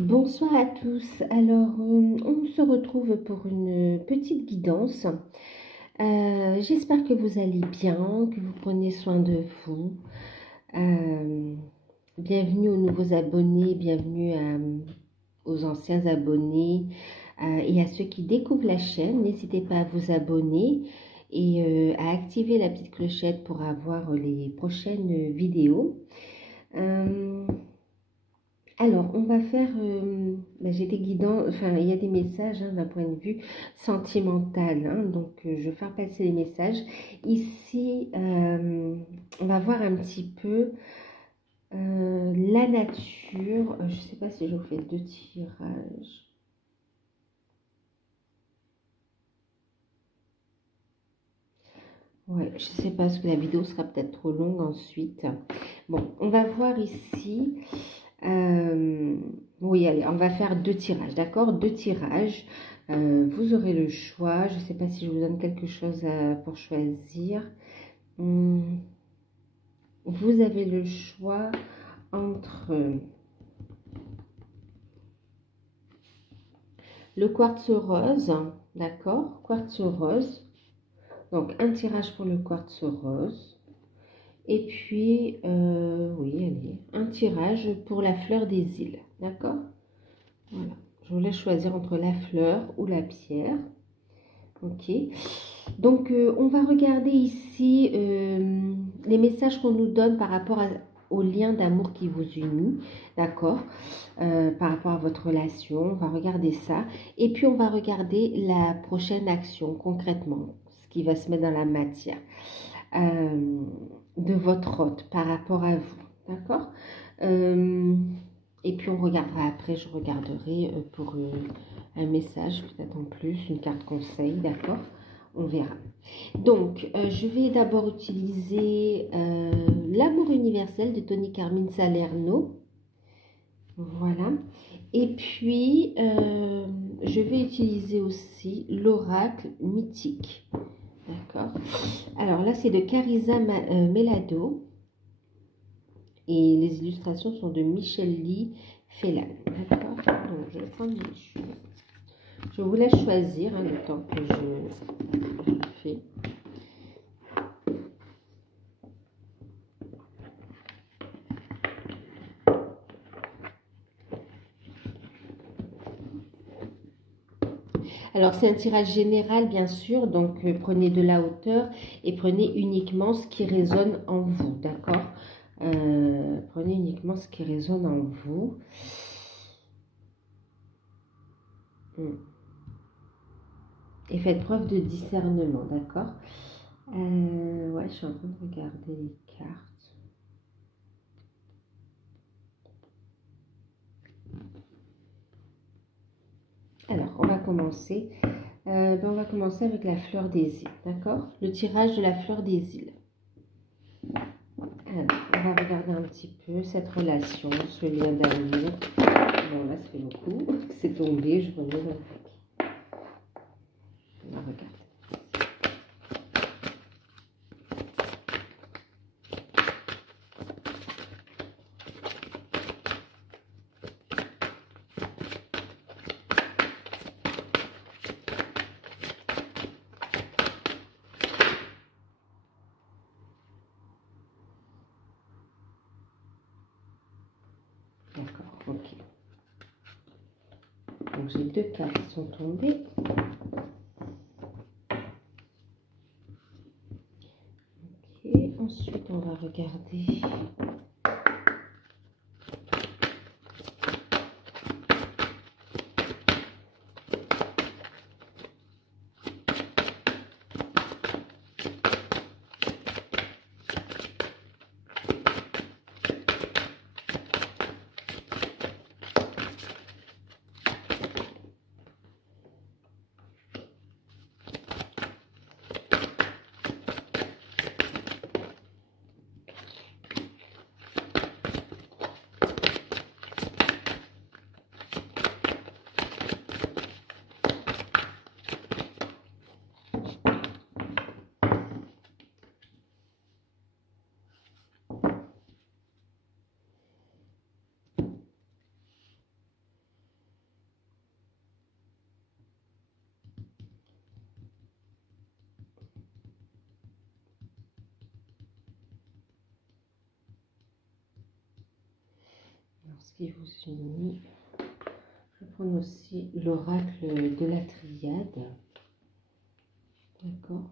Bonsoir à tous. Alors, on se retrouve pour une petite guidance. J'espère que vous allez bien, que vous prenez soin de vous. Euh, Bienvenue aux nouveaux abonnés, bienvenue aux anciens abonnés et à ceux qui découvrent la chaîne. N'hésitez pas à vous abonner et à activer la petite clochette pour avoir les prochaines vidéos. Alors, on va faire, j'ai des guidants, enfin, il y a des messages d'un point de vue sentimental, donc je vais faire passer les messages. Ici, on va voir un petit peu la nature. Je ne sais pas si je vous fais deux tirages. Ouais, je ne sais pas, parce que la vidéo sera peut-être trop longue ensuite. Bon, on va voir ici. Oui, allez, on va faire deux tirages, d'accord? Deux tirages. Vous aurez le choix. Je ne sais pas si je vous donne quelque chose pour choisir. Vous avez le choix entre le quartz rose, d'accord? Quartz rose. Donc, un tirage pour le quartz rose. Et puis, oui, allez, un tirage pour la fleur des îles, d'accord? Voilà, je vous laisse choisir entre la fleur ou la pierre. Ok, donc on va regarder ici les messages qu'on nous donne par rapport au lien d'amour qui vous unit, d'accord, par rapport à votre relation. On va regarder ça. Et puis, on va regarder la prochaine action concrètement, ce qui va se mettre dans la matière. De votre hôte par rapport à vous, d'accord. Et puis on regardera après, je regarderai pour un message peut-être en plus, une carte conseil, d'accord, on verra. Donc je vais d'abord utiliser l'amour universel de Tony Carmine Salerno, voilà, et puis je vais utiliser aussi l'oracle mythique. D'accord. Alors là, c'est de Carisa Melado. Et les illustrations sont de Michel Lee Fellan. D'accord. Donc, je vais prendre mes cheveux. Je vous laisse choisir le temps que je fais. Alors, c'est un tirage général, bien sûr, donc prenez de la hauteur et prenez uniquement ce qui résonne en vous, d'accord? Prenez uniquement ce qui résonne en vous. Et faites preuve de discernement, d'accord? Ouais, je suis en train de regarder les cartes. Alors, on va commencer. On va commencer avec la fleur des îles, d'accord? Le tirage de la fleur des îles. Alors, on va regarder un petit peu cette relation, ce lien d'amour. Bon, là, ça fait beaucoup. C'est tombé, je remets dans le paquet. On va regarder. D'accord, ok. Donc j'ai deux cartes qui sont tombées. Ok, ensuite on va regarder. qui vous unit. Je vais prendre aussi l'oracle de la triade. D'accord.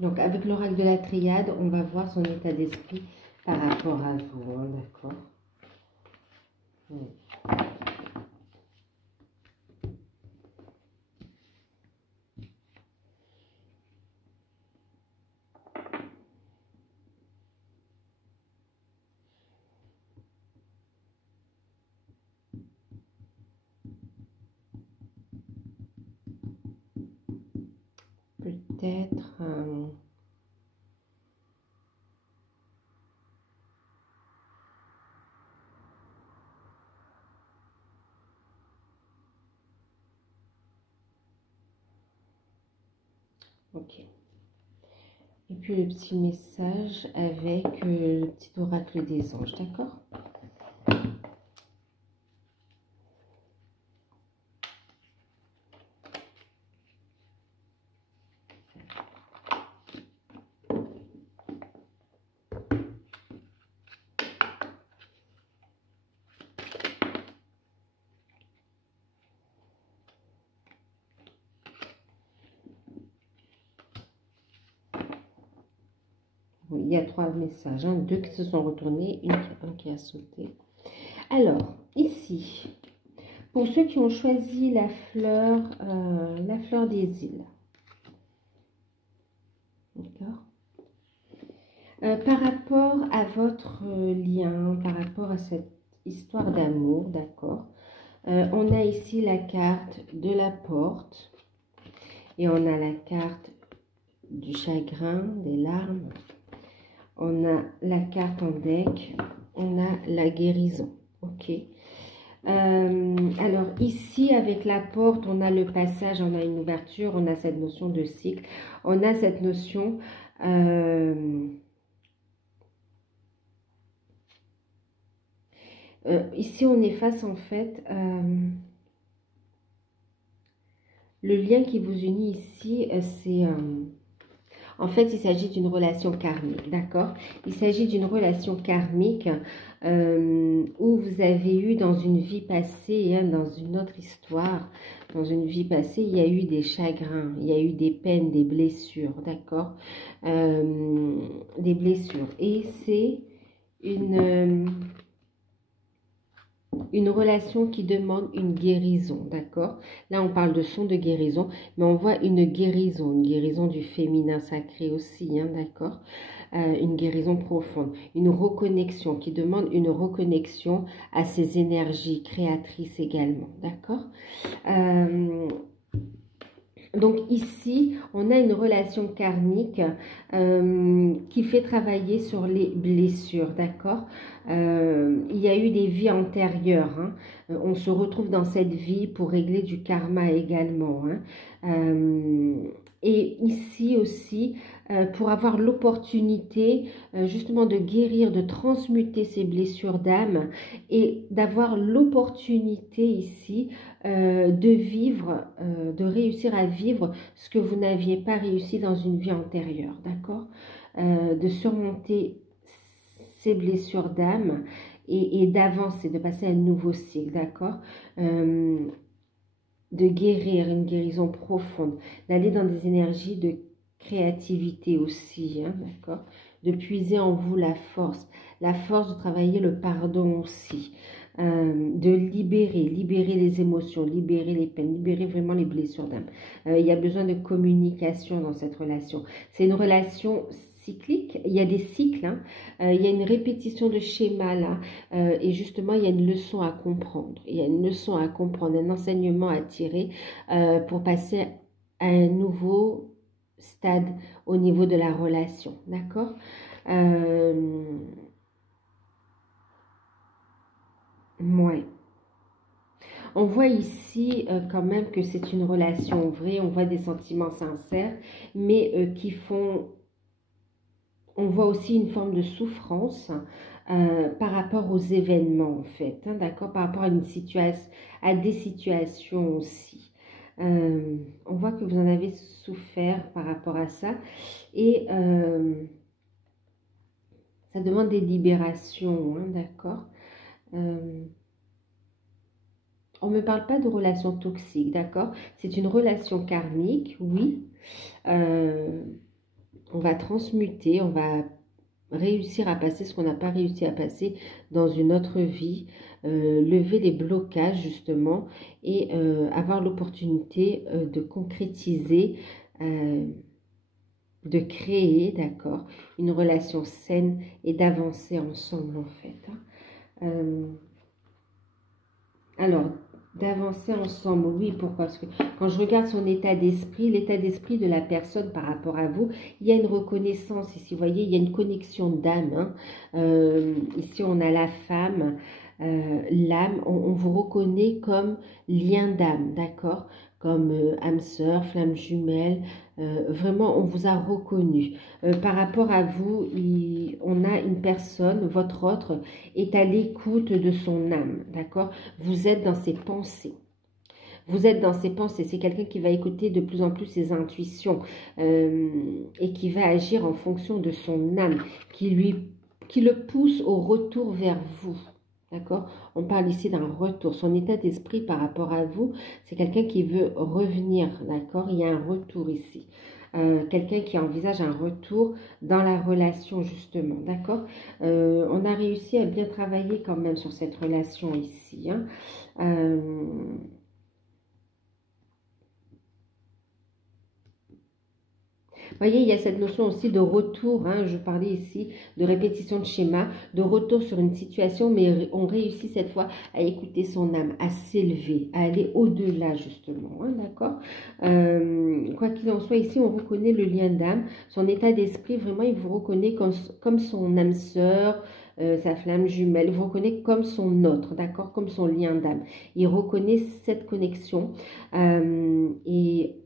Donc, avec l'oracle de la triade, on va voir son état d'esprit par rapport à vous, hein, d'accord? Peut-être... ok. Et puis le petit message avec le petit oracle des anges, d'accord? Il y a 3 messages, hein, 2 qui se sont retournés, un qui a sauté. Alors, ici, pour ceux qui ont choisi la fleur des îles, d'accord, par rapport à votre lien, par rapport à cette histoire d'amour, d'accord, on a ici la carte de la porte et on a la carte du chagrin, des larmes. On a la carte en deck, on a la guérison, ok. Alors ici avec la porte, on a le passage, on a une ouverture, on a cette notion de cycle, on a cette notion ici on est face en fait, le lien qui vous unit ici, c'est... en fait, il s'agit d'une relation karmique, d'accord? Il s'agit d'une relation karmique où vous avez eu dans une vie passée, hein, dans une autre histoire, dans une vie passée, il y a eu des chagrins, il y a eu des peines, des blessures, d'accord? Des blessures. Et c'est une relation qui demande une guérison, d'accord? Là, on parle de son de guérison, mais on voit une guérison du féminin sacré aussi, hein, d'accord? Une guérison profonde, une reconnexion qui demande une reconnexion à ses énergies créatrices également, d'accord? Donc ici, on a une relation karmique qui fait travailler sur les blessures, d'accord? Il y a eu des vies antérieures, hein. On se retrouve dans cette vie pour régler du karma également, hein. Et ici aussi, pour avoir l'opportunité justement de guérir, de transmuter ces blessures d'âme et d'avoir l'opportunité ici de vivre, de réussir à vivre ce que vous n'aviez pas réussi dans une vie antérieure, d'accord? De surmonter ces blessures d'âme et d'avancer, de passer à un nouveau cycle, d'accord? De guérir, une guérison profonde, d'aller dans des énergies de créativité aussi, hein, d'accord? De puiser en vous la force de travailler le pardon aussi, de libérer les émotions, libérer les peines, libérer vraiment les blessures d'âme. Il y a besoin de communication dans cette relation. C'est une relation cyclique, il y a des cycles, hein. Il y a une répétition de schémas là, et justement il y a une leçon à comprendre, il y a une leçon à comprendre, un enseignement à tirer pour passer à un nouveau stade au niveau de la relation, d'accord? Ouais. On voit ici quand même que c'est une relation vraie, on voit des sentiments sincères, mais qui font on voit aussi une forme de souffrance par rapport aux événements, en fait, hein, d'accord, par rapport à une situation, à des situations aussi. On voit que vous en avez souffert par rapport à ça, et ça demande des libérations, hein, d'accord. On ne me parle pas de relation toxique, d'accord. C'est une relation karmique, oui. On va transmuter, on va réussir à passer ce qu'on n'a pas réussi à passer dans une autre vie, lever les blocages justement et avoir l'opportunité de concrétiser, de créer, d'accord, une relation saine et d'avancer ensemble en fait. Hein. Alors, d'avancer ensemble, oui, pourquoi? Parce que quand je regarde son état d'esprit, l'état d'esprit de la personne par rapport à vous, il y a une reconnaissance ici, vous voyez, il y a une connexion d'âme. Hein. Ici, on a la femme, l'âme, on vous reconnaît comme lien d'âme, d'accord? Comme âme sœur, flamme jumelle, vraiment, on vous a reconnu. Par rapport à vous, on a une personne, votre autre, est à l'écoute de son âme, d'accord? Vous êtes dans ses pensées. Vous êtes dans ses pensées. C'est quelqu'un qui va écouter de plus en plus ses intuitions et qui va agir en fonction de son âme, qui le pousse au retour vers vous. D'accord? On parle ici d'un retour. Son état d'esprit par rapport à vous, c'est quelqu'un qui veut revenir. D'accord? Il y a un retour ici. Quelqu'un qui envisage un retour dans la relation justement, d'accord. On a réussi à bien travailler quand même sur cette relation ici. Hein. Vous voyez, il y a cette notion aussi de retour, hein, je parlais ici de répétition de schéma, de retour sur une situation, mais on réussit cette fois à écouter son âme, à s'élever, à aller au-delà justement, hein, d'accord. Quoi qu'il en soit, ici on reconnaît le lien d'âme, son état d'esprit, vraiment il vous reconnaît comme son âme sœur, sa flamme jumelle, il vous reconnaît comme son autre, d'accord, comme son lien d'âme. Il reconnaît cette connexion et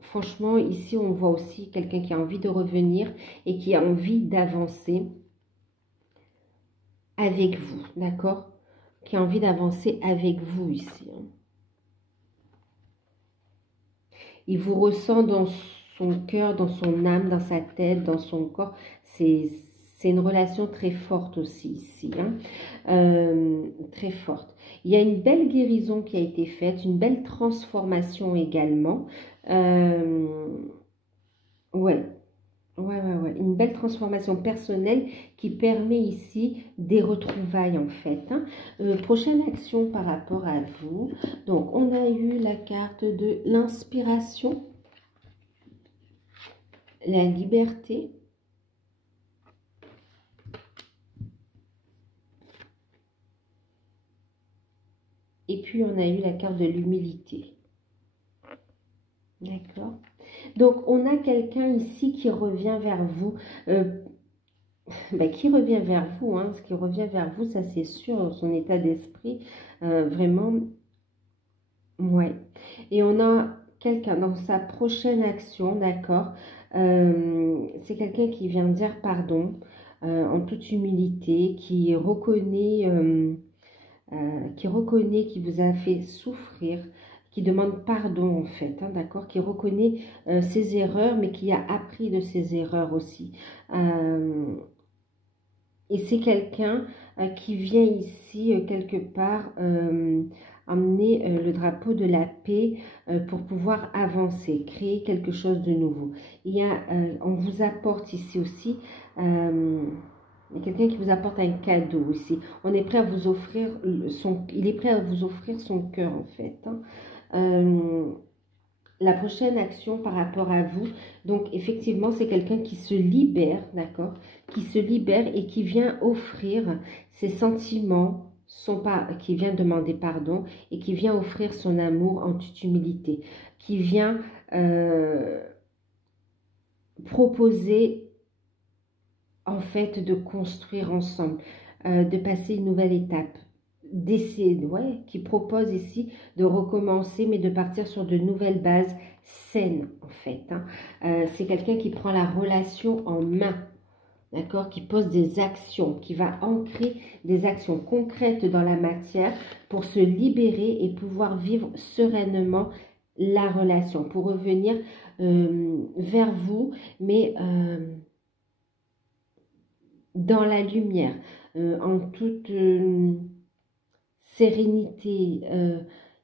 franchement, ici, on voit aussi quelqu'un qui a envie de revenir et qui a envie d'avancer avec vous, d'accord? Qui a envie d'avancer avec vous ici. Hein. Il vous ressent dans son cœur, dans son âme, dans sa tête, dans son corps. C'est une relation très forte aussi ici, hein. Très forte. Il y a une belle guérison qui a été faite, une belle transformation également. Ouais. Ouais. Une belle transformation personnelle qui permet ici des retrouvailles en fait. Hein. Prochaine action par rapport à vous. Donc, on a eu la carte de l'inspiration, la liberté. Et puis, on a eu la carte de l'humilité. D'accord. Donc, on a quelqu'un ici qui revient vers vous. Qui revient vers vous, hein, ce qui revient vers vous, ça c'est sûr, son état d'esprit, vraiment, ouais. Et on a quelqu'un dans sa prochaine action, d'accord, c'est quelqu'un qui vient dire pardon en toute humilité, qui reconnaît qu'il vous a fait souffrir, qui demande pardon en fait, hein, d'accord, qui reconnaît ses erreurs, mais qui a appris de ses erreurs aussi. Et c'est quelqu'un qui vient ici, quelque part, emmener le drapeau de la paix pour pouvoir avancer, créer quelque chose de nouveau. On vous apporte ici aussi, il y a quelqu'un qui vous apporte un cadeau ici. On est prêt à vous offrir il est prêt à vous offrir son cœur en fait. Hein. La prochaine action par rapport à vous, donc effectivement c'est quelqu'un qui se libère, d'accord, qui se libère et qui vient offrir ses sentiments, qui vient demander pardon et qui vient offrir son amour en toute humilité, qui vient proposer en fait de construire ensemble, de passer une nouvelle étape, d'essayer, ouais, qui propose ici de recommencer, mais de partir sur de nouvelles bases saines, en fait. Hein. C'est quelqu'un qui prend la relation en main. d'accord, qui pose des actions, qui va ancrer des actions concrètes dans la matière pour se libérer et pouvoir vivre sereinement la relation, pour revenir vers vous, mais dans la lumière, en toute sérénité.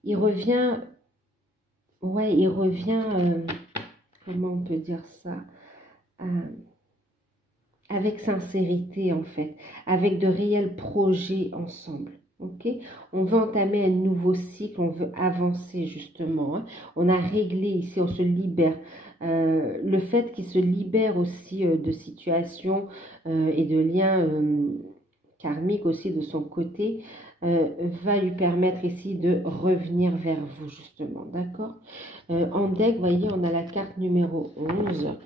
Il revient, ouais, il revient, comment on peut dire ça, avec sincérité en fait, avec de réels projets ensemble. Ok, on veut entamer un nouveau cycle, on veut avancer justement. Hein. On a réglé ici, on se libère. Le fait qu'il se libère aussi de situations et de liens karmiques aussi de son côté, va lui permettre ici de revenir vers vous justement, d'accord. En deck, vous voyez, on a la carte numéro 11.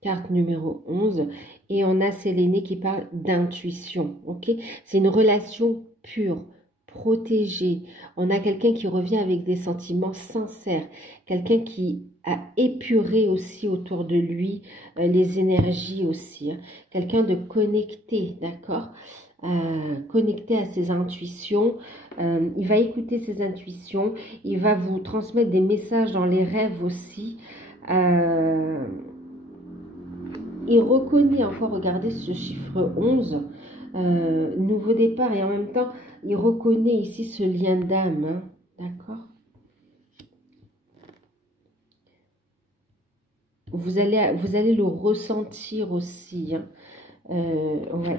Carte numéro 11, et on a Séléné qui parle d'intuition, ok? C'est une relation pure, protégée. On a quelqu'un qui revient avec des sentiments sincères, quelqu'un qui a épuré aussi autour de lui les énergies aussi, hein. Quelqu'un de connecté, d'accord? Connecté à ses intuitions, il va écouter ses intuitions, il va vous transmettre des messages dans les rêves aussi. Il reconnaît encore, regardez ce chiffre 11, nouveau départ, et en même temps, il reconnaît ici ce lien d'âme, hein, d'accord? Vous allez le ressentir aussi, hein, ouais.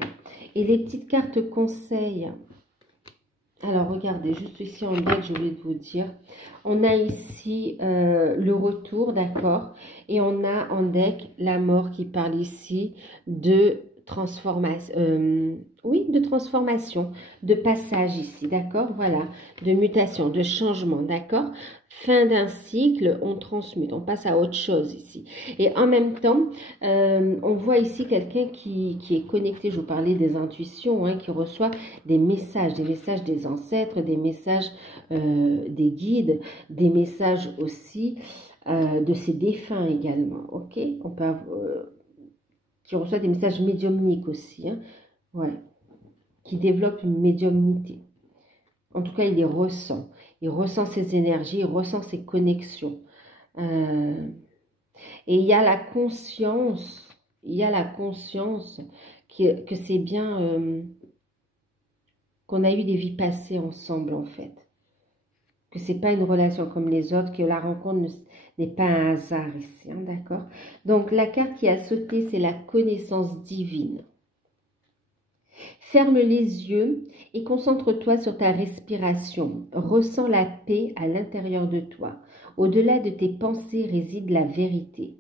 Et les petites cartes conseils, alors regardez, juste ici en deck, je vais vous dire, on a ici le retour, d'accord, et on a en deck la mort qui parle ici de transformation, oui, de transformation, de passage ici, d'accord, voilà, de mutation, de changement, d'accord, fin d'un cycle, on transmute, on passe à autre chose ici. Et en même temps, on voit ici quelqu'un qui est connecté, je vous parlais des intuitions, hein, qui reçoit des messages des ancêtres, des messages des guides, des messages aussi de ses défunts également, ok, on peut qui reçoit des messages médiumniques aussi, hein, ouais, qui développe une médiumnité. En tout cas, il les ressent. Il ressent ses énergies, il ressent ses connexions. Et il y a la conscience, que c'est bien qu'on a eu des vies passées ensemble en fait. Que c'est pas une relation comme les autres, que la rencontre n'est pas un hasard ici, hein, d'accord? Donc la carte qui a sauté, c'est la connaissance divine. Ferme les yeux et concentre-toi sur ta respiration. Ressens la paix à l'intérieur de toi. Au-delà de tes pensées réside la vérité.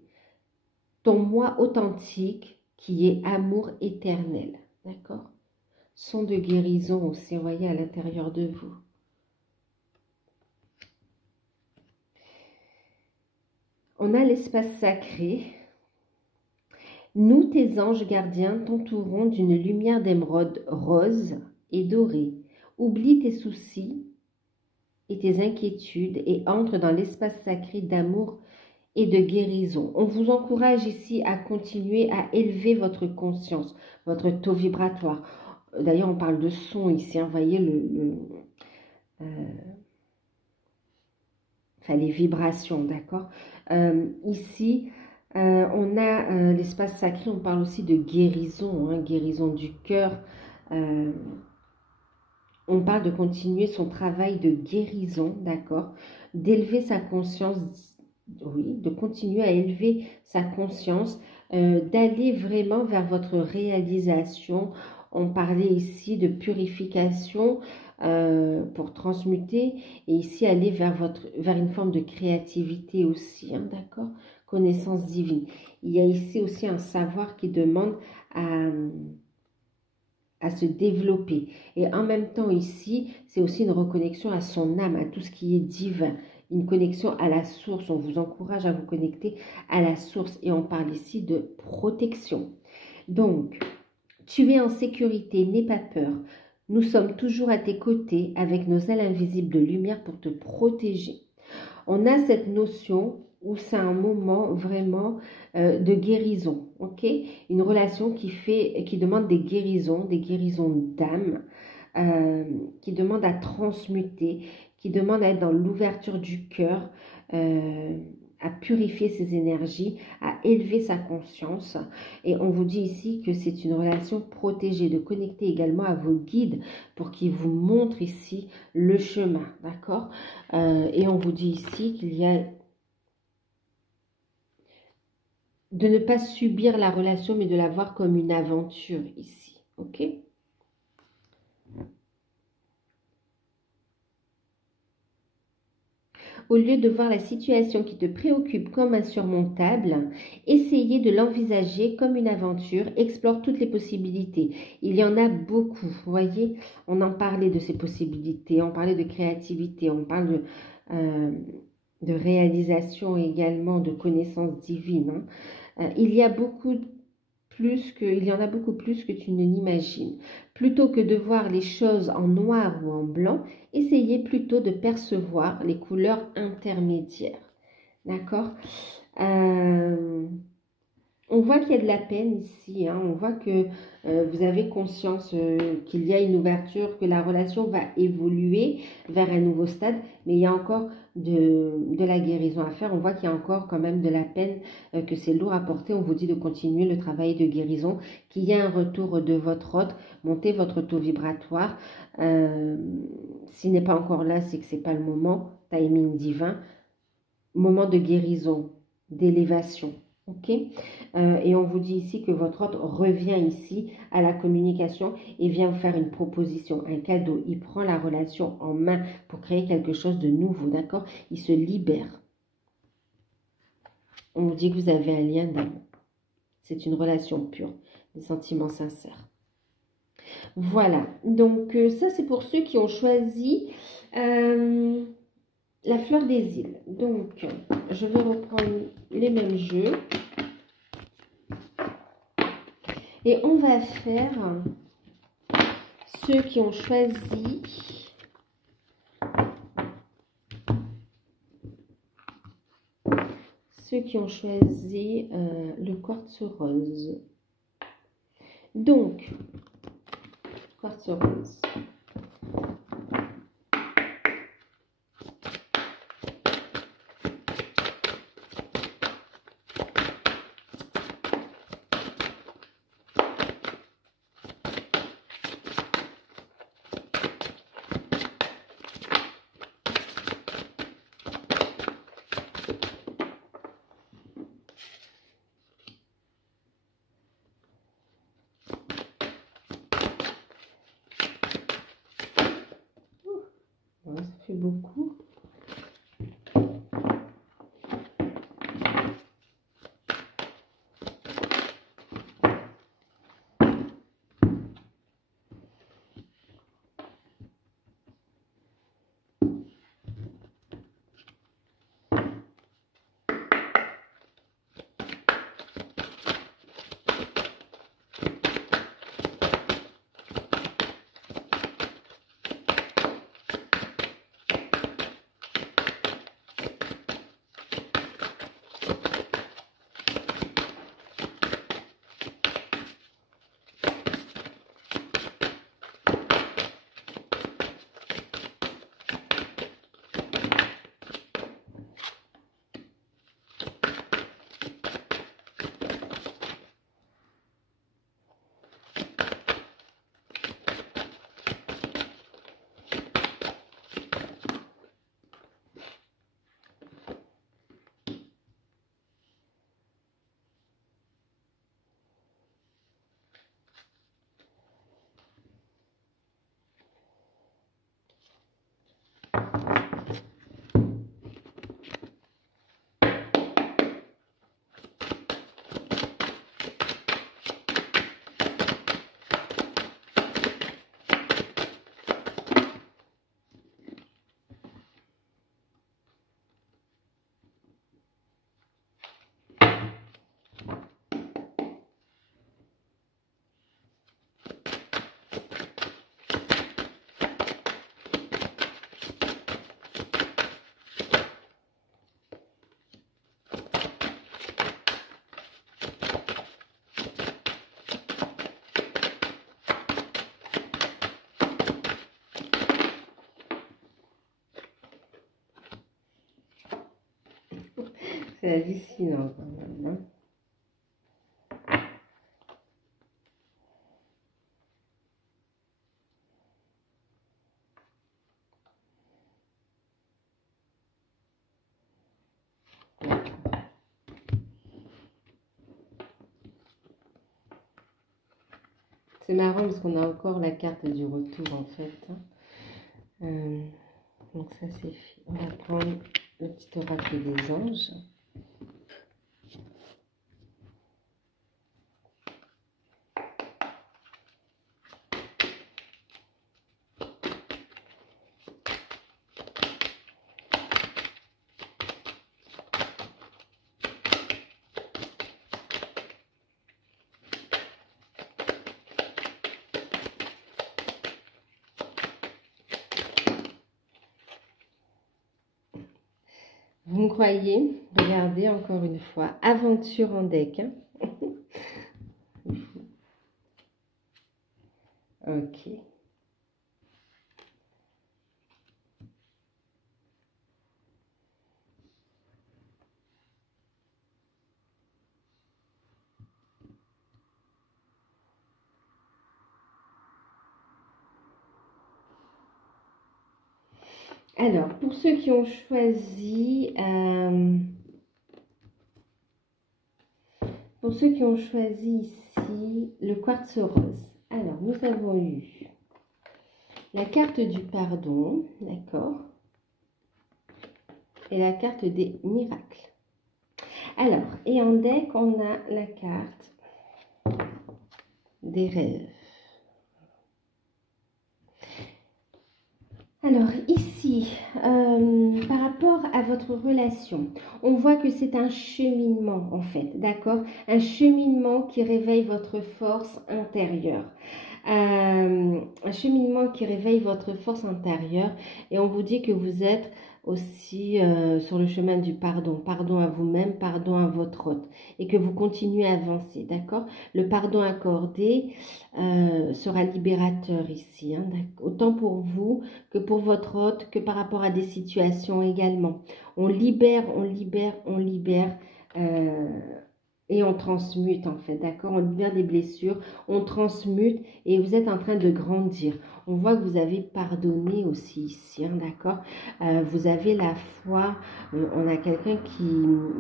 Ton moi authentique qui est amour éternel. D'accord? Son de guérison aussi, voyez, à l'intérieur de vous. On a l'espace sacré. Nous, tes anges gardiens, t'entourons d'une lumière d'émeraude rose et dorée. Oublie tes soucis et tes inquiétudes et entre dans l'espace sacré d'amour et de guérison. On vous encourage ici à continuer à élever votre conscience, votre taux vibratoire. D'ailleurs, on parle de son ici, hein, voyez enfin, les vibrations, d'accord. Ici, on a l'espace sacré, on parle aussi de guérison, hein, guérison du cœur. On parle de continuer son travail de guérison, d'accord, d'élever sa conscience, oui, de continuer à élever sa conscience, d'aller vraiment vers votre réalisation. On parlait ici de purification pour transmuter et ici aller vers une forme de créativité aussi, hein, d'accord, connaissance divine. Il y a ici aussi un savoir qui demande à se développer. Et en même temps ici, c'est aussi une reconnexion à son âme, à tout ce qui est divin. Une connexion à la source. On vous encourage à vous connecter à la source. Et on parle ici de protection. Donc, tu es en sécurité, n'aie pas peur. Nous sommes toujours à tes côtés avec nos ailes invisibles de lumière pour te protéger. On a cette notion où c'est un moment vraiment de guérison, ok? Une relation qui demande des guérisons d'âme, qui demande à transmuter, qui demande à être dans l'ouverture du cœur, à purifier ses énergies, à élever sa conscience. Et on vous dit ici que c'est une relation protégée, de connecter également à vos guides pour qu'ils vous montrent ici le chemin, d'accord? Et on vous dit ici qu'il y a de ne pas subir la relation, mais de la voir comme une aventure ici, ok? Au lieu de voir la situation qui te préoccupe comme insurmontable, essayez de l'envisager comme une aventure, explore toutes les possibilités. Il y en a beaucoup, vous voyez, on en parlait de ces possibilités, on parlait de créativité, on parle de réalisation également, de connaissances divines, hein. Il y en a beaucoup plus que tu ne l'imagines. Plutôt que de voir les choses en noir ou en blanc, essayez plutôt de percevoir les couleurs intermédiaires. D'accord? On voit qu'il y a de la peine ici, hein. On voit que vous avez conscience qu'il y a une ouverture, que la relation va évoluer vers un nouveau stade, mais il y a encore de la guérison à faire. On voit qu'il y a encore quand même de la peine, que c'est lourd à porter. On vous dit de continuer le travail de guérison, qu'il y a un retour de votre hôte, montez votre taux vibratoire. S'il n'est pas encore là, c'est que ce n'est pas le moment. Timing divin, moment de guérison, d'élévation. Ok, et on vous dit ici que votre hôte revient ici à la communication et vient vous faire une proposition, un cadeau. Il prend la relation en main pour créer quelque chose de nouveau, d'accord? Il se libère. On vous dit que vous avez un lien d'amour. C'est une relation pure, des sentiments sincères. Voilà, donc ça c'est pour ceux qui ont choisi la fleur des îles. Donc, je vais reprendre les mêmes jeux. Et on va faire ceux qui ont choisi le quartz rose. Donc, quartz rose. Ça fait beaucoup. C'est hallucinant quand même, hein. C'est marrant parce qu'on a encore la carte du retour en fait, hein. Donc ça c'est fait. On va prendre le petit oracle des anges. Vous me croyez? Regardez encore une fois. Aventure en deck, hein. Ok. Alors, pour ceux qui ont choisi... Pour ceux qui ont choisi ici le quartz rose, alors nous avons eu la carte du pardon, d'accord, et la carte des miracles. Alors, et en deck, on a la carte des rêves. Alors ici, par rapport à votre relation, on voit que c'est un cheminement en fait, d'accord? Un cheminement qui réveille votre force intérieure. Un cheminement qui réveille votre force intérieure et on vous dit que vous êtes aussi sur le chemin du pardon. Pardon à vous-même, pardon à votre hôte et que vous continuez à avancer, d'accord? Le pardon accordé sera libérateur ici, hein, autant pour vous que pour votre hôte, que par rapport à des situations également. On libère, on libère, on libère et on transmute en fait, d'accord? On libère des blessures, on transmute et vous êtes en train de grandir. On voit que vous avez pardonné aussi ici, hein, d'accord? Vous avez la foi, on a quelqu'un qui,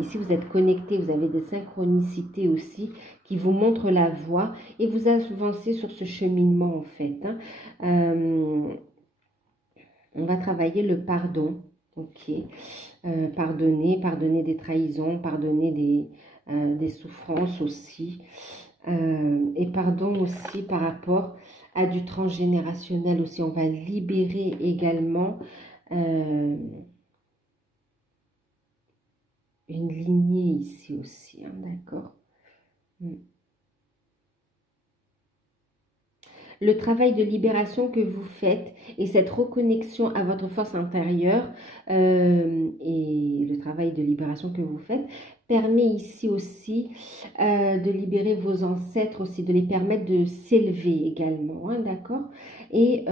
ici vous êtes connecté, vous avez des synchronicités aussi qui vous montrent la voie et vous avancez sur ce cheminement en fait, hein. On va travailler le pardon, ok? Pardonner des trahisons, pardonner des souffrances aussi. Et pardon aussi par rapport à du transgénérationnel aussi. On va libérer également une lignée ici aussi, hein, d'accord? Le travail de libération que vous faites et cette reconnexion à votre force intérieure et le travail de libération que vous faites permet ici aussi de libérer vos ancêtres aussi, de les permettre de s'élever également, hein, d'accord? Et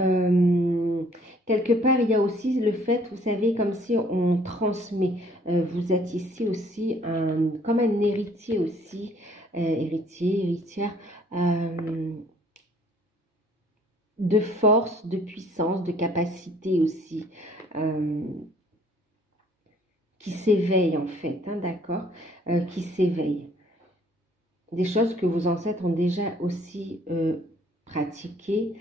quelque part, il y a aussi le fait, vous savez, comme si on transmet. Vous êtes ici aussi comme un héritier aussi, héritière, de force, de puissance, de capacité aussi, qui s'éveille en fait, hein, d'accord, qui s'éveille. Des choses que vos ancêtres ont déjà aussi pratiquées,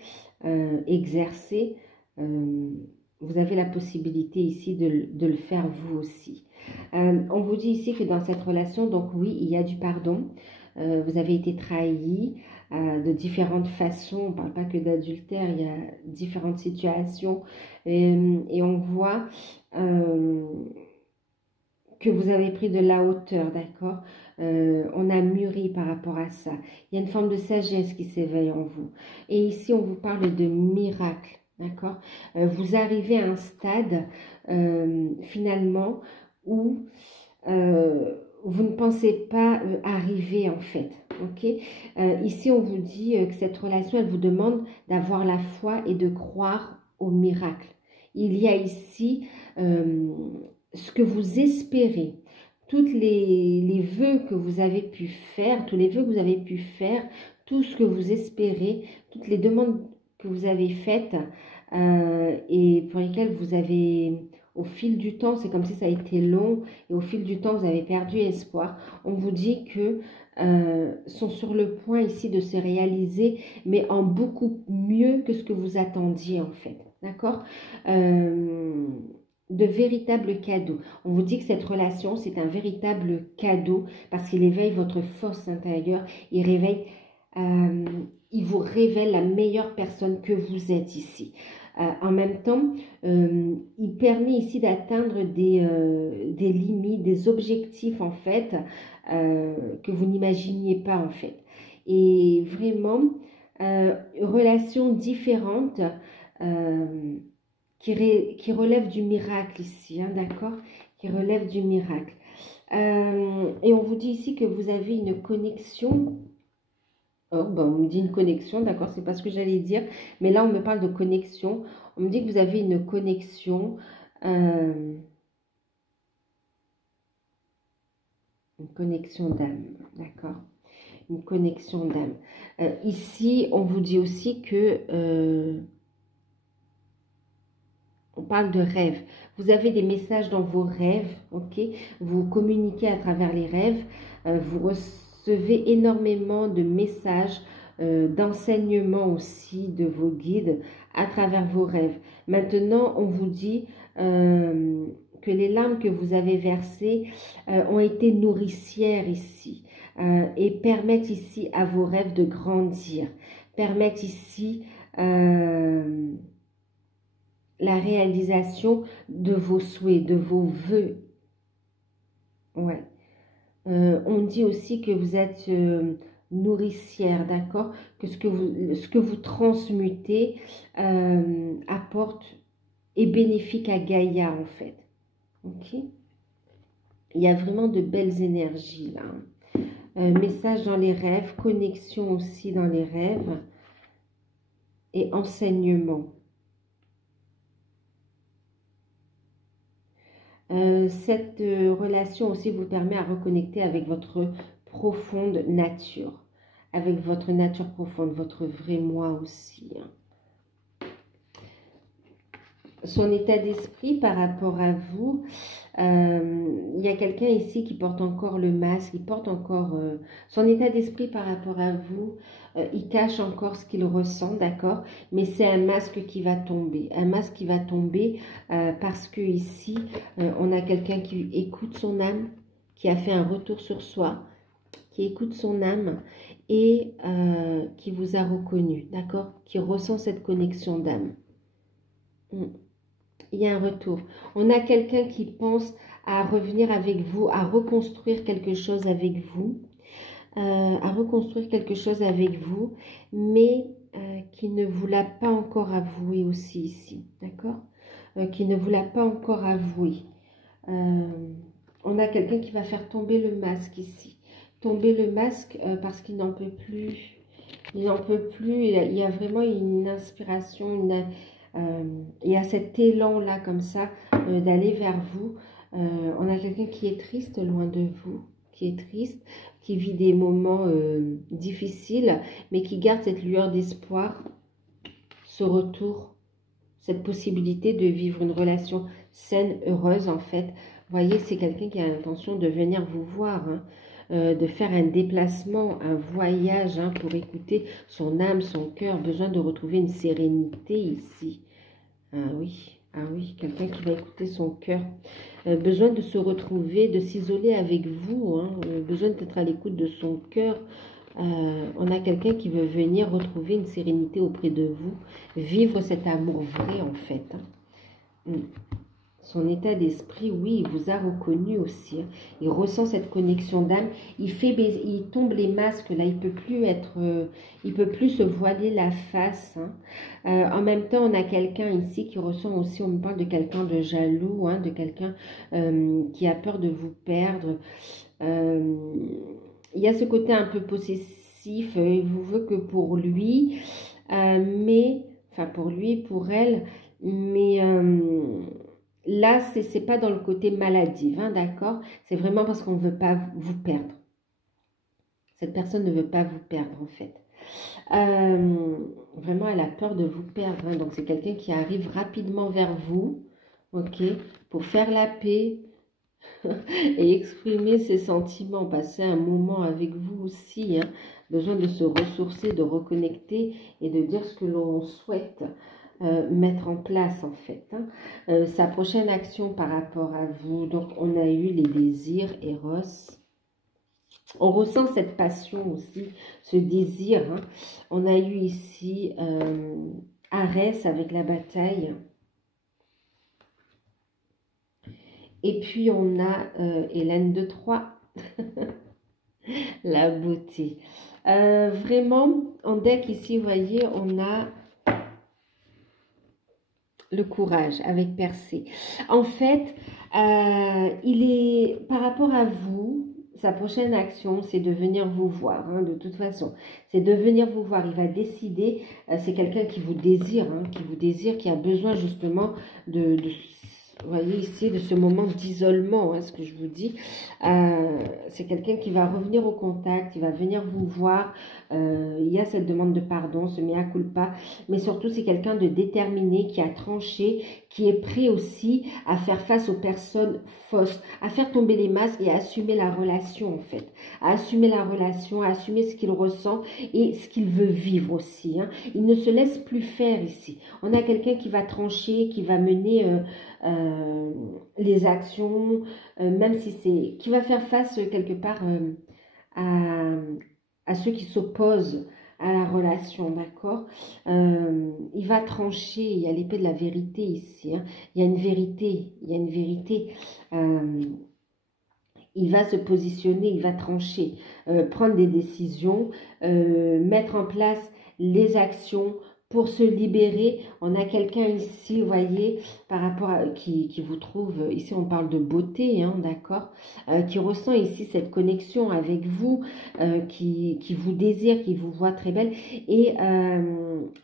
exercées. Vous avez la possibilité ici de le faire vous aussi. On vous dit ici que dans cette relation, donc oui, il y a du pardon. Vous avez été trahi de différentes façons. On ne parle pas que d'adultère, il y a différentes situations. Et on voit que vous avez pris de la hauteur, d'accord? On a mûri par rapport à ça. Il y a une forme de sagesse qui s'éveille en vous. Et ici, on vous parle de miracle, d'accord? Vous arrivez à un stade, finalement, où vous ne pensez pas arriver, en fait, ok? Ici, on vous dit que cette relation, elle vous demande d'avoir la foi et de croire au miracle. Il y a ici ce que vous espérez. toutes les vœux que vous avez pu faire, tous les vœux que vous avez pu faire, tout ce que vous espérez, toutes les demandes que vous avez faites et pour lesquelles vous avez, au fil du temps, c'est comme si ça a été long et au fil du temps, vous avez perdu espoir. On vous dit que sont sur le point ici de se réaliser, mais en beaucoup mieux que ce que vous attendiez en fait. D'accord, de véritables cadeaux. On vous dit que cette relation, c'est un véritable cadeau parce qu'il éveille votre force intérieure, il vous révèle la meilleure personne que vous êtes ici. En même temps, il permet ici d'atteindre des limites, des objectifs en fait, que vous n'imaginiez pas en fait. Et vraiment, relation différente qui relève du miracle ici, hein, d'accord, qui relève du miracle. Et on vous dit ici que vous avez une connexion. Oh, ben on me dit une connexion, d'accord, c'est pas ce que j'allais dire, mais là on me parle de connexion. On me dit que vous avez une connexion, d'âme, d'accord, une connexion d'âme. Ici, on vous dit aussi que on parle de rêves. Vous avez des messages dans vos rêves, ok? Vous communiquez à travers les rêves. Vous recevez énormément de messages, d'enseignements aussi de vos guides à travers vos rêves. Maintenant, on vous dit que les larmes que vous avez versées ont été nourricières ici et permettent ici à vos rêves de grandir. Permettent ici la réalisation de vos souhaits, de vos vœux. Ouais. On dit aussi que vous êtes nourricière, d'accord? Que ce que vous transmutez apporte, est bénéfique à Gaïa, en fait. Ok? Il y a vraiment de belles énergies, là. Message dans les rêves, connexion aussi dans les rêves et enseignement. Cette relation aussi vous permet à reconnecter avec votre profonde nature, avec votre nature profonde, votre vrai moi aussi. Son état d'esprit par rapport à vous, il y a quelqu'un ici qui porte encore le masque, il porte encore son état d'esprit par rapport à vous, il cache encore ce qu'il ressent, d'accord, mais c'est un masque qui va tomber, parce que ici, on a quelqu'un qui écoute son âme, qui a fait un retour sur soi, qui écoute son âme et qui vous a reconnu, d'accord, qui ressent cette connexion d'âme. Il y a un retour. On a quelqu'un qui pense à revenir avec vous, à reconstruire quelque chose avec vous, mais qui ne vous l'a pas encore avoué aussi ici, d'accord, qui ne vous l'a pas encore avoué. On a quelqu'un qui va faire tomber le masque ici, parce qu'il n'en peut plus, il y a vraiment une inspiration, il y a cet élan là comme ça d'aller vers vous. On a quelqu'un qui est triste loin de vous, qui vit des moments difficiles, mais qui garde cette lueur d'espoir, ce retour, cette possibilité de vivre une relation saine, heureuse en fait. Vous voyez, c'est quelqu'un qui a l'intention de venir vous voir, hein, de faire un déplacement, un voyage, hein, pour écouter son âme, son cœur, besoin de retrouver une sérénité ici. Ah oui, quelqu'un qui va écouter son cœur, besoin de se retrouver, de s'isoler avec vous, hein, besoin d'être à l'écoute de son cœur. On a quelqu'un qui veut venir retrouver une sérénité auprès de vous, vivre cet amour vrai en fait, hein. Son état d'esprit, oui, il vous a reconnu aussi, hein. Il ressent cette connexion d'âme. Il tombe les masques là. Il peut plus se voiler la face, hein. En même temps, on a quelqu'un ici qui ressent aussi. On me parle de quelqu'un de jaloux, hein, de quelqu'un qui a peur de vous perdre. Il y a ce côté un peu possessif. Il vous veut que pour lui, pour lui, pour elle, mais là, c'est pas dans le côté maladif, hein, d'accord? C'est vraiment parce qu'on ne veut pas vous perdre. Cette personne ne veut pas vous perdre, en fait. Vraiment, elle a peur de vous perdre, hein. Donc, c'est quelqu'un qui arrive rapidement vers vous, ok, pour faire la paix et exprimer ses sentiments, passer un moment avec vous aussi, hein. Besoin de se ressourcer, de reconnecter et de dire ce que l'on souhaite mettre en place, en fait, hein. Sa prochaine action par rapport à vous, donc on a eu les désirs, Eros. On ressent cette passion aussi, ce désir, hein. On a eu ici Arès avec la bataille. Et puis on a Hélène de Troie, la beauté. Vraiment, en deck ici, vous voyez, on a le courage avec Persée. En fait, il est par rapport à vous, sa prochaine action, c'est de venir vous voir, hein, de toute façon. C'est de venir vous voir. Il va décider, c'est quelqu'un qui vous désire, hein, qui a besoin justement vous voyez ici, de ce moment d'isolement, hein, ce que je vous dis. C'est quelqu'un qui va revenir au contact, il va venir vous voir. Il y a cette demande de pardon, ce mea culpa. Mais surtout, c'est quelqu'un de déterminé, qui a tranché, qui est prêt aussi à faire face aux personnes fausses, à faire tomber les masques et à assumer la relation, en fait. À assumer la relation, à assumer ce qu'il ressent et ce qu'il veut vivre aussi, hein. Il ne se laisse plus faire ici. On a quelqu'un qui va trancher, qui va mener les actions, même si c'est... qui va faire face quelque part à ceux qui s'opposent à la relation, d'accord? Il va trancher, il y a l'épée de la vérité ici, hein. Il y a une vérité, il y a une vérité. Il va se positionner, il va trancher, prendre des décisions, mettre en place les actions pour se libérer. On a quelqu'un ici, vous voyez, par rapport à qui vous trouve, ici on parle de beauté, hein, d'accord, qui ressent ici cette connexion avec vous, qui vous désire, qui vous voit très belle. Et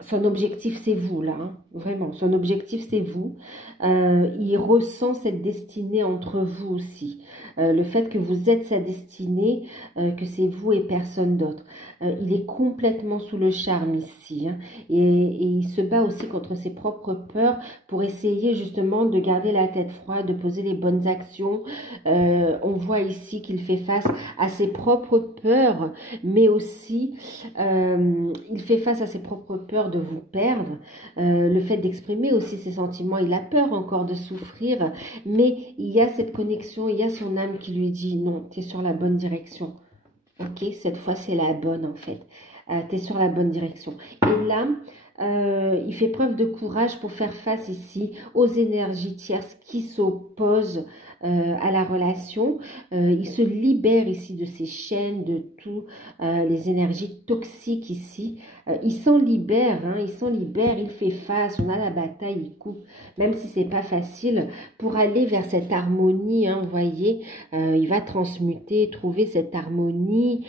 son objectif, c'est vous, là, hein, vraiment, son objectif, c'est vous. Il ressent cette destinée entre vous aussi. Le fait que vous êtes sa destinée, que c'est vous et personne d'autre. Il est complètement sous le charme ici, hein, et il se bat aussi contre ses propres peurs pour essayer justement de garder la tête froide, de poser les bonnes actions. On voit ici qu'il fait face à ses propres peurs, mais aussi il fait face à ses propres peurs de vous perdre, le fait d'exprimer aussi ses sentiments. Il a peur encore de souffrir, mais il y a cette connexion, il y a son âme qui lui dit non, tu es sur la bonne direction. Ok, cette fois c'est la bonne en fait. Tu es sur la bonne direction. Et là, il fait preuve de courage pour faire face ici aux énergies tierces qui s'opposent à la relation. Il se libère ici de ces chaînes, de tout, les énergies toxiques ici. Il s'en libère, hein, il s'en libère, il fait face, on a la bataille, il coupe, même si c'est pas facile, pour aller vers cette harmonie, hein, vous voyez, il va transmuter, trouver cette harmonie,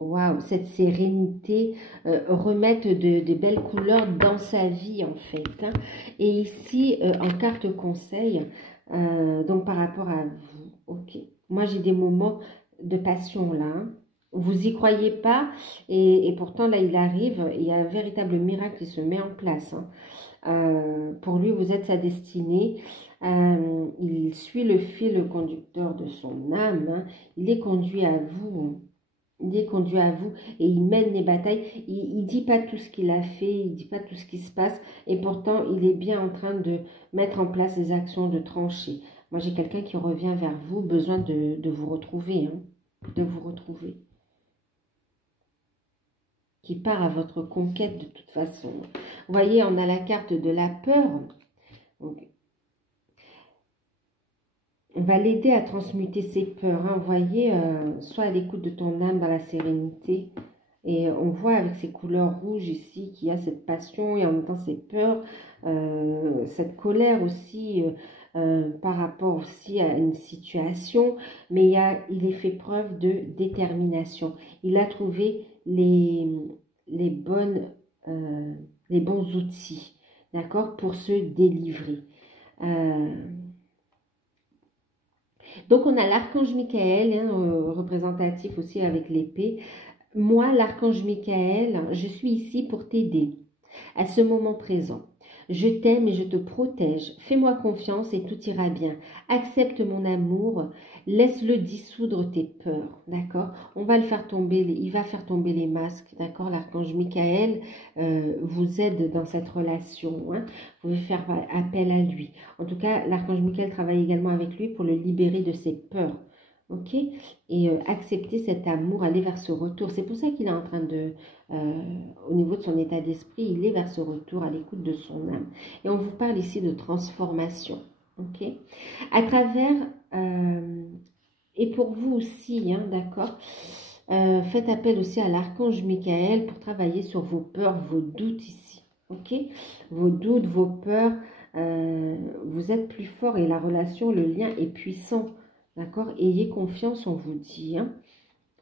waouh, cette sérénité, remettre de belles couleurs dans sa vie en fait, hein. Et ici, en carte conseil, donc par rapport à vous, ok, moi j'ai des moments de passion là, hein. Vous y croyez pas et pourtant là il arrive, il y a un véritable miracle qui se met en place, hein. Pour lui, vous êtes sa destinée. Il suit le fil conducteur de son âme, hein. Il est conduit à vous. Il est conduit à vous et il mène les batailles. Il ne dit pas tout ce qu'il a fait, il ne dit pas tout ce qui se passe. Et pourtant, il est bien en train de mettre en place des actions, de trancher. Moi, j'ai quelqu'un qui revient vers vous, besoin de vous retrouver, hein, de vous retrouver. Qui part à votre conquête de toute façon. Vous voyez, on a la carte de la peur. Donc, on va l'aider à transmuter ses peurs, hein. Vous voyez, soit à l'écoute de ton âme dans la sérénité. Et on voit avec ces couleurs rouges ici qu'il y a cette passion et en même temps ces peurs, cette colère aussi par rapport aussi à une situation. Mais il est fait preuve de détermination. Il a trouvé les bons outils. d'accord, pour se délivrer. Donc, on a l'archange Michael, hein, représentatif aussi avec l'épée. Moi, l'archange Michael, je suis ici pour t'aider à ce moment présent. Je t'aime et je te protège. Fais-moi confiance et tout ira bien. Accepte mon amour. Laisse-le dissoudre tes peurs. D'accord? On va le faire tomber, il va faire tomber les masques. D'accord? L'archange Michael vous aide dans cette relation. Hein? Vous pouvez faire appel à lui. En tout cas, l'archange Michael travaille également avec lui pour le libérer de ses peurs. Ok? Et accepter cet amour, aller vers ce retour. C'est pour ça qu'il est en train de, au niveau de son état d'esprit, il est vers ce retour à l'écoute de son âme. Et on vous parle ici de transformation. Ok? À travers, et pour vous aussi, hein, d'accord? Faites appel aussi à l'archange Michael pour travailler sur vos peurs, vos doutes ici. Ok? Vos doutes, vos peurs, vous êtes plus fort et la relation, le lien est puissant. D'accord? Ayez confiance, on vous dit. Hein?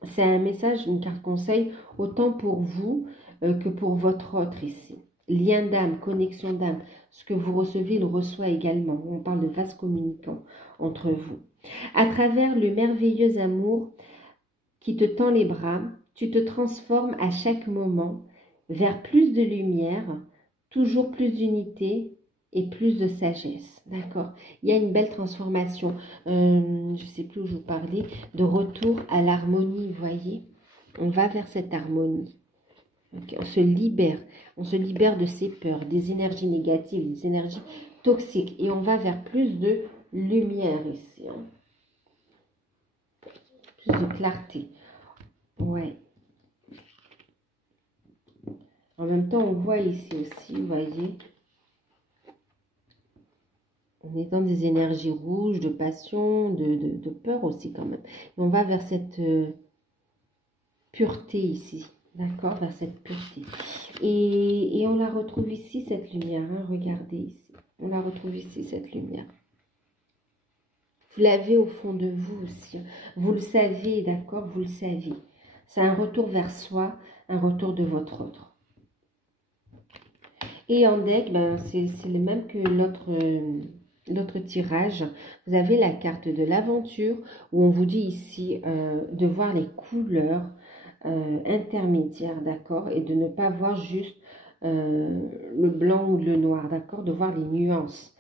C'est un message, une carte conseil, autant pour vous que pour votre autre ici. Lien d'âme, connexion d'âme. Ce que vous recevez, il reçoit également. On parle de vase communicant entre vous. À travers le merveilleux amour qui te tend les bras, tu te transformes à chaque moment vers plus de lumière, toujours plus d'unité, et plus de sagesse, d'accord? Il y a une belle transformation, je ne sais plus où je vous parlais, de retour à l'harmonie, vous voyez? On va vers cette harmonie. Okay? On se libère de ses peurs, des énergies négatives, des énergies toxiques, et on va vers plus de lumière ici, hein? Plus de clarté, ouais. En même temps, on voit ici aussi, vous voyez, on est dans des énergies rouges, de passion, de peur aussi quand même. Et on va vers cette pureté ici, d'accord? Vers cette pureté. Et on la retrouve ici, cette lumière. Hein, regardez ici. On la retrouve ici, cette lumière. Vous l'avez au fond de vous aussi. Vous le savez, d'accord? Vous le savez. C'est un retour vers soi, un retour de votre autre. Et en deck, ben, c'est le même que l'autre tirage. Vous avez la carte de l'aventure où on vous dit ici de voir les couleurs intermédiaires, d'accord? Et de ne pas voir juste le blanc ou le noir, d'accord? De voir les nuances.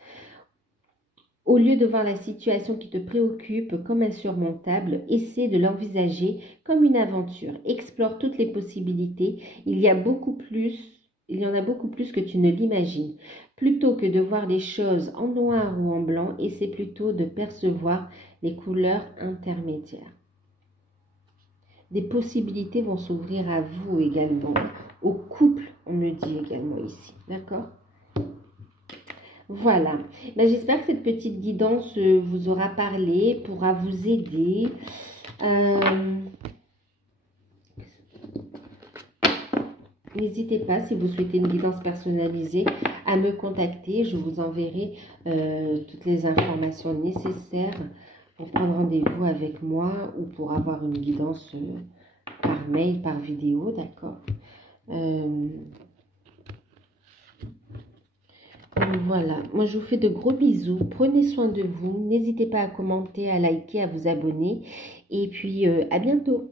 Au lieu de voir la situation qui te préoccupe comme insurmontable, essaie de l'envisager comme une aventure. Explore toutes les possibilités. Il y en a beaucoup plus que tu ne l'imagines. Plutôt que de voir les choses en noir ou en blanc, essaie plutôt de percevoir les couleurs intermédiaires. Des possibilités vont s'ouvrir à vous également. Au couple, on me dit également ici. D'accord ? Voilà. Ben, j'espère que cette petite guidance vous aura parlé, pourra vous aider. N'hésitez pas, si vous souhaitez une guidance personnalisée, à me contacter. Je vous enverrai toutes les informations nécessaires pour prendre rendez-vous avec moi ou pour avoir une guidance par mail, par vidéo, d'accord? Voilà, moi je vous fais de gros bisous, prenez soin de vous, n'hésitez pas à commenter, à liker, à vous abonner et puis à bientôt.